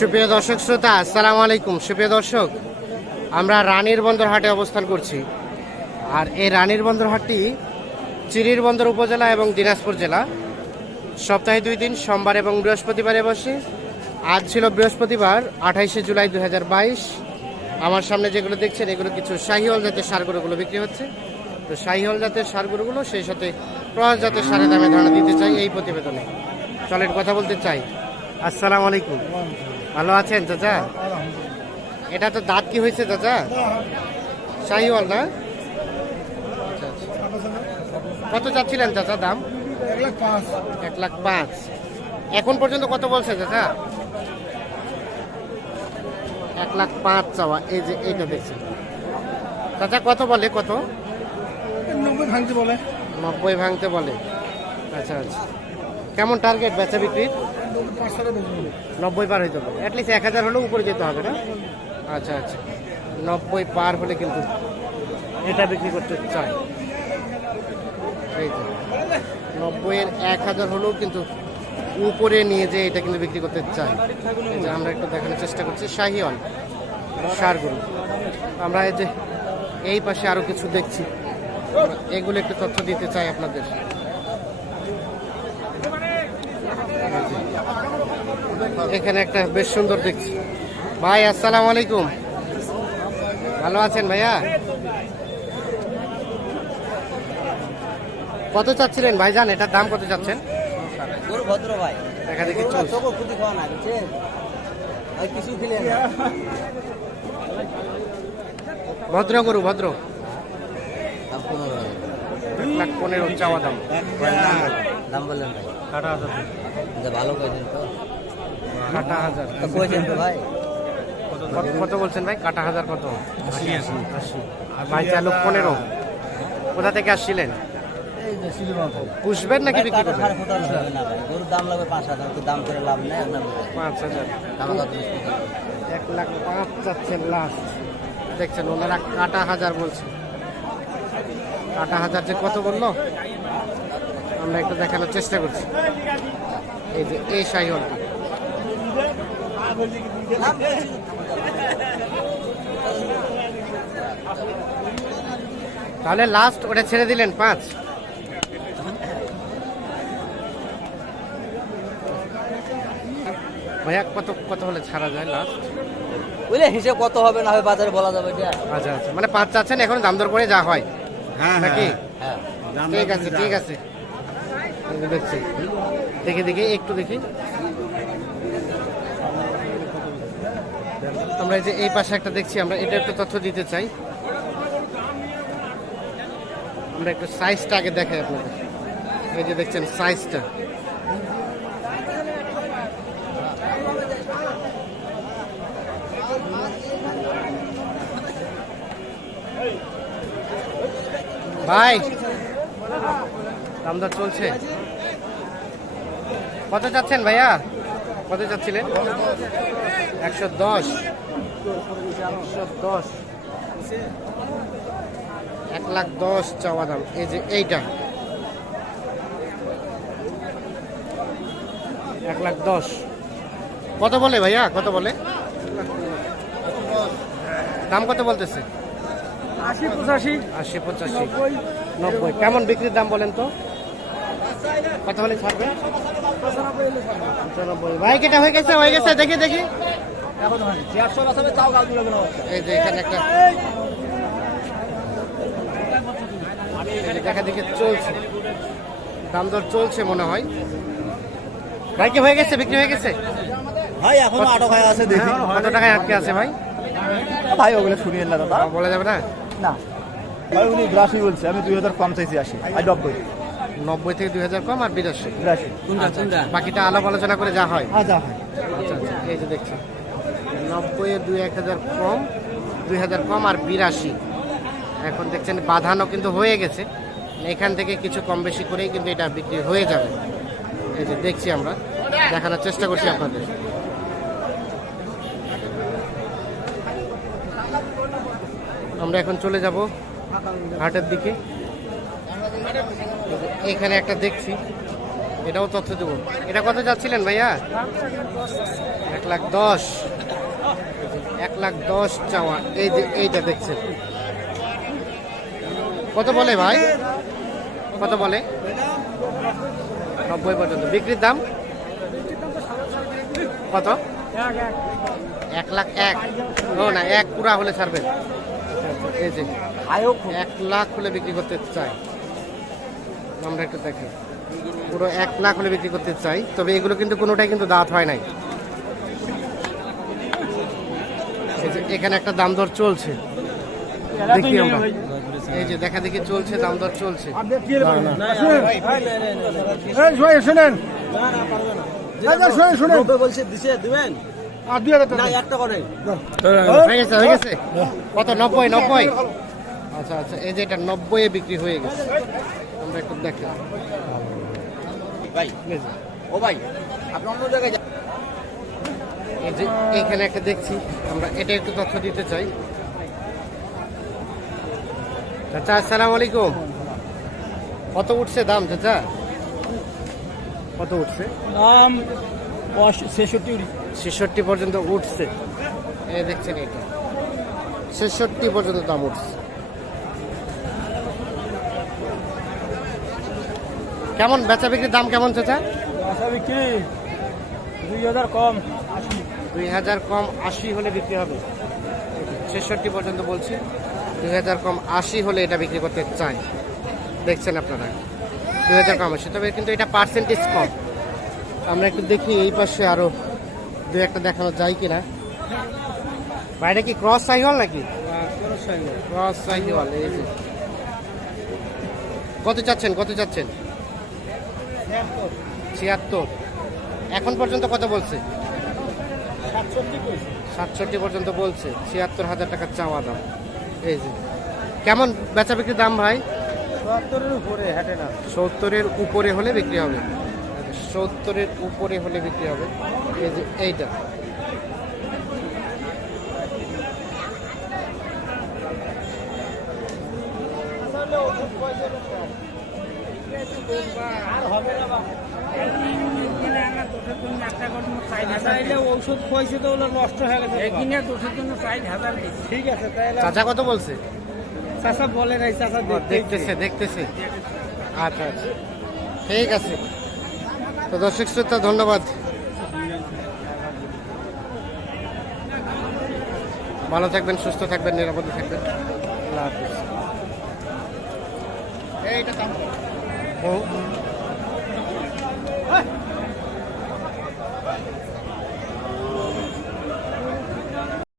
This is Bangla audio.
সুপ্রিয় দর্শক শ্রোতা, আসসালামু আলাইকুম। সুপ্রিয় দর্শক, আমরা রানীর বন্দর হাটে অবস্থান করছি। আর এই রানীর বন্দর হাটটি চিরির বন্দর উপজেলা এবং দিনাজপুর জেলা। সপ্তাহে দুই দিন, সোমবার এবং বৃহস্পতিবারে বসে। আজ ছিল বৃহস্পতিবার, আঠাইশে জুলাই দুই হাজার বাইশ। আমার সামনে যেগুলো দেখছেন, এগুলো কিছু শাহিওয়াল জাতের সারগুলোগুলো বিক্রি হচ্ছে। তো শাহিওয়াল জাতের সারগুলোগুলো সেই সাথে ক্রস জাতের সারের দামে ধারণা দিতে চাই এই প্রতিবেদনে। চলেন কথা বলতে চাই। আসসালামু আলাইকুম। ভালো আছেন চাচা? এটা তো দাঁত কি হয়েছে চাচা? শাহিওয়াল না। কত চাচ্ছিলেন চাচা দাম? এক লাখ পাঁচ। এখন পর্যন্ত কত বলছে চাচা? এক লাখ পাঁচ চাওয়া এই যে এইটা দেখছেন চাচা কত বলে কত? নব্বই ভাঙতে বলে। নব্বই ভাঙতে বলে। আচ্ছা আচ্ছা। কেমন টার্গেট বেচা বিক্রির নব্বই পার হইতে হবে। অ্যাটলিস্ট এক হাজার হলেও উপরে যেতে হবে, না? আচ্ছা আচ্ছা। নব্বই পার হলে কিন্তু এটা বিক্রি করতে চাই। এই নব্বইয়ের এক হাজার হলেও কিন্তু উপরে নিয়ে যে এটা কিন্তু বিক্রি করতে চাই। যে আমরা একটু দেখানোর চেষ্টা করছি। শাহিওয়াল সারগুলো আমরা এই যে এই পাশে আরও কিছু দেখছি। এগুলো একটু তথ্য দিতে চাই আপনাদের। এখানে একটা বেশ সুন্দর দেখছি। ভাই আসসালামু আলাইকুম। ভালো আছেন ভাইয়া? কত চাচ্ছিলেন ভাই ভাইজান এটার দাম কত চাচ্ছেন? ভদ্র দেখা দেখি গরু ভদ্র। পনেরো এক লাখ পনেরো চাওয়া দাম। দাম বললেন ভালো করেছেন তো। কাটা হাজার। ভাই? কত- কত বলছেন ভাই? কাটা হাজার কত? আশি আর ভাই চালক পনেরো। কোথা থেকে আসছিলেন? এই যে শিলিগুড়ি পুষবেন নাকি বিক্রি করবেন? গরুর দাম লাগবে পাঁচ হাজার দাম করে লাভ নেই? আপনার পাঁচ হাজার? এক লাখ পাঁচ চাচ্ছেন লাস্ট দেখছেন ওনারা কাটা হাজার বলছে। কাটা হাজার যে কত বলল? আমরা একটু দেখানোর চেষ্টা করছি। এই যে এই সাইহলটা তাহলে লাস্ট ওটা ছেড়ে দিলেন পাঁচ। ভাইয়া কত কত হলে ছাড়া যায় লাস্ট বুঝলে হিসেব কত হবে না হবে বাজারে বলা যাবে এটা আচ্ছা আচ্ছা। মানে পাঁচ চাচ্ছেন এখন দাম দর করে যা হয়। নাকি? হ্যাঁ। ঠিক আছে ঠিক আছে। দেখছি দেখে দেখে একটু দেখি। আমরা এই যে এই পাশে একটা দেখছি, আমরা এটা একটু তথ্য দিতে চাই। আমরা একটু সাইজটা আগে দেখাই আপনাদের। এই যে দেখছেন সাইজটা ভাই দাম দর চলছে। কত চাচ্ছেন ভাইয়া? কত চাচ্ছিলেন? একশো দশ। একশো দশ। এক লাখ দশ চাওয়া দাম। এই যে এইটা। এক লাখ দশ। কত বলে ভাইয়া? কত বলে? দাম কত বলতেছে? আশি পঁচাশি। আশি পঁচাশি। নব্বই। কেমন বিক্রির দাম বলেন তো? কত বলে ছাড়বে? পঁচানব্বই ভাই কেটা হয়ে গেছে? হয়ে গেছে? দেখি দেখি। হয় এই যে এখানে একটা দেখা দেখি চলছে। দাম দর চলছে মনে হয়। ভাই কি হয়ে গেছে? বিক্রি হয়ে গেছে? ভাই এখনও আটক হয়ে আছে দেখি। কত টাকায় আটকে আছে ভাই? ভাই ওগুলো শুনিয়ে না দাদা। বলা যাবে না? না। ভাই উনি গ্রাফি বলছে আমি দুই হাজার কম চাইছি আসি আর নব্বই নব্বই থেকে দুই হাজার কম আর বিরাশি। কোনটা? কোনটা? বাকিটা আলাপ আলোচনা করে যা হয়। আচ্ছা হয়। আচ্ছা আচ্ছা। এই যে দেখছি। নব্বই দুই এক হাজার কম দুই হাজার কম আর বিরাশি। এখন দেখছেন বাঁধানো কিন্তু হয়ে গেছে। এখান থেকে কিছু কম বেশি করেই কিন্তু এটা বিক্রি হয়ে যাবে। এই যে দেখছি আমরা। দেখানোর চেষ্টা করছি আপনাদের। আমরা এখন চলে যাব হাটের দিকে। এখানে একটা দেখছি। এটাও তথ্য দেবো। এটা কত যাচ্ছিলেন ভাইয়া? এক লাখ দশ। এক লাখ দশ চাওয়া। এই এইটা দেখছেন। কত বলে ভাই? কত বলে? নব্বই পর্যন্ত। বিক্রির দাম? কত? এক লাখ এক। ও না, এক পুরা হলে ছাড়বেন। এই যে, এক লাখ হলে বিক্রি করতে চাই আমরা একটু দেখি। পুরো এক লাখ হলে বিক্রি করতে চাই তবে এগুলো কিন্তু কোনোটাই কিন্তু দাঁত হয় নাই। এই যে এখানে একটা দাম দর চলছে। দেখি আমরা। এই যে দেখা দেখি চলছে দাম দর চলছে। শুনেন। হয়ে গেছে গেছে? কত? নব্বই নব্বই? আচ্ছা আচ্ছা এই যে এটা নব্বই বিক্রি হয়ে গেছে। আমরা একটু দেখি ভাই ও ভাই আপনি অন্য জায়গায়। এই যে এখানে একটা দেখছি। আমরা এটা একটু তথ্য দিতে চাই। চাচা আসসালামু আলাইকুম। কত উঠছে দাম চাচা? কত উঠছে? দাম ছেষট্টি ছেষট্টি পর্যন্ত উঠছে। এই দেখছেন এটা। ছেষট্টি পর্যন্ত দাম উঠছে। কেমন বেচা বিক্রির দাম কেমন চাচা? বিক্রি দুই হাজার কম। দুই হাজার কম আশি হলে বিক্রি হবে। ছেষট্টি পর্যন্ত বলছি দুই হাজার কম আশি হলে এটা বিক্রি করতে চাই। দেখছেন আপনারা দুই হাজার কম আশি। তবে কিন্তু এটা পার্সেন্টেজ কম। আমরা একটু দেখি এই পাশে আরও দু একটা দেখানো যায় কিনা। বাইরে কি ক্রস সাইহল নাকি? ক্রস সাইহল এই যে। কত চাচ্ছেন কত চাচ্ছেন? ছিয়াত্তর। এখন পর্যন্ত কত বলছে? সাতষট্টি পর্যন্ত বলছে। ছিয়াত্তর হাজার টাকার চাওয়া দাম। এই যে কেমন বেচা বিক্রির দাম ভাই? সত্তরের উপরে হাটে না। সত্তরের উপরে হলে বিক্রি হবে। সত্তরের উপরে হলে বিক্রি হবে। এই যে এইটা। তো ওগুলো নষ্ট হয়ে গেছে। কিনে দোষের জন্য চাই হাজার ঠিক আছে তাহলে চাচা কত বলছে? চাষা বলে নাই ও, দেখতেছে দেখতেছে। আচ্ছা আচ্ছা। ঠিক আছে। তো দর্শক শ্রোতা ধন্যবাদ। ভালো থাকবেন সুস্থ থাকবেন নিরাপদে থাকবেন। আল্লাহ হাফিজ। এইটা 我哎。